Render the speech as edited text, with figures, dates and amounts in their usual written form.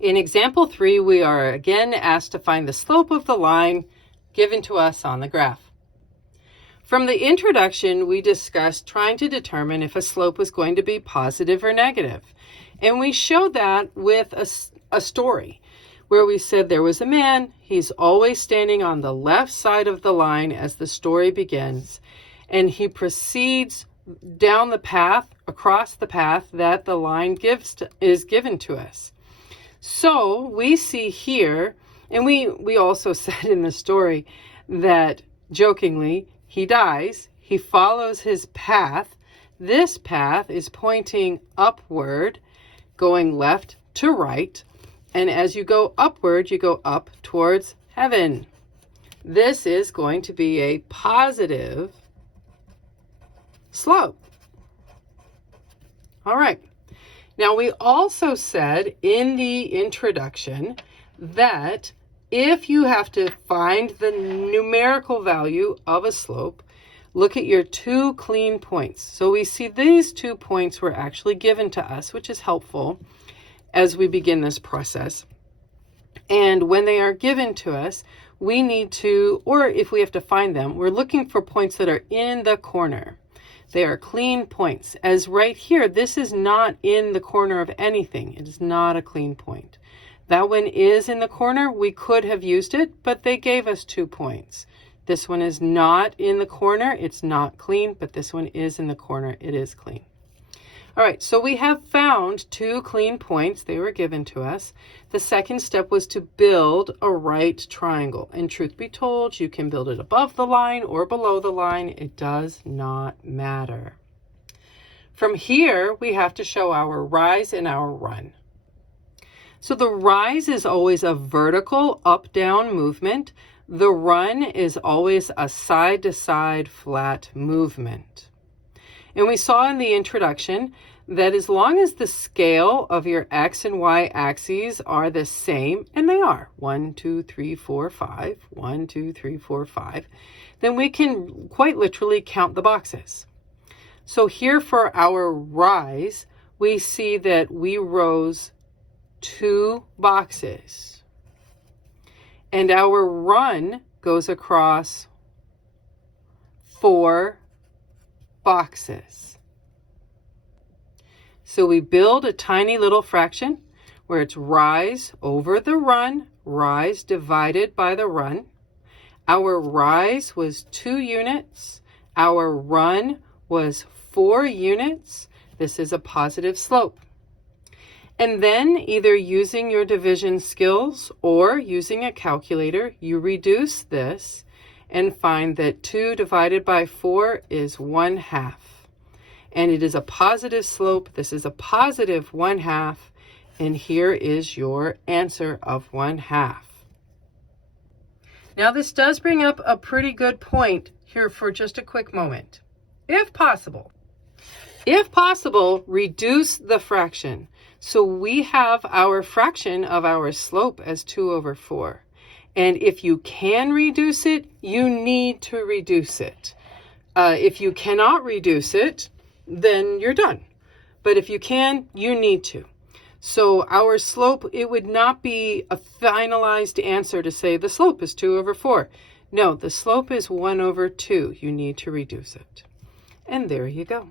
In example 3, we are again asked to find the slope of the line given to us on the graph. From the introduction, we discussed trying to determine if a slope was going to be positive or negative. And we showed that with a story where we said there was a man, he's always standing on the left side of the line as the story begins, and he proceeds down the path, across the path that the line is given to us. So we see here, and we also said in the story that jokingly, he dies, he follows his path. This path is pointing upward, going left to right. And as you go upward, you go up towards heaven. This is going to be a positive slope. All right. Now, we also said in the introduction that if you have to find the numerical value of a slope, look at your 2 clean points. So we see these 2 points were actually given to us, which is helpful as we begin this process. And when they are given to us, we need to, or if we have to find them, we're looking for points that are in the corner. They are clean points. As right here, this is not in the corner of anything. It is not a clean point. That one is in the corner. We could have used it, but they gave us 2 points. This one is not in the corner. It's not clean, but this one is in the corner. It is clean. All right, so we have found 2 clean points. They were given to us. The second step was to build a right triangle. And truth be told, you can build it above the line or below the line. It does not matter. From here, we have to show our rise and our run. So the rise is always a vertical up-down movement. The run is always a side-to-side flat movement. And we saw in the introduction that as long as the scale of your X and Y axes are the same, and they are 1, 2, 3, 4, 5, 1, 2, 3, 4, 5, then we can quite literally count the boxes. So here for our rise, we see that we rose 2 boxes. And our run goes across 4 boxes. So we build a tiny little fraction where it's rise over the run, rise divided by the run. Our rise was 2 units. Our run was 4 units. This is a positive slope. And then either using your division skills or using a calculator, you reduce this and find that 2 divided by 4 is 1/2. And it is a positive slope. This is a positive 1/2. And here is your answer of 1/2. Now this does bring up a pretty good point here for just a quick moment. If possible, reduce the fraction. So we have our fraction of our slope as 2/4. And if you can reduce it, you need to reduce it. If you cannot reduce it, then you're done. But if you can, you need to. So our slope, it would not be a finalized answer to say the slope is 2/4. No, the slope is 1/2. You need to reduce it. And there you go.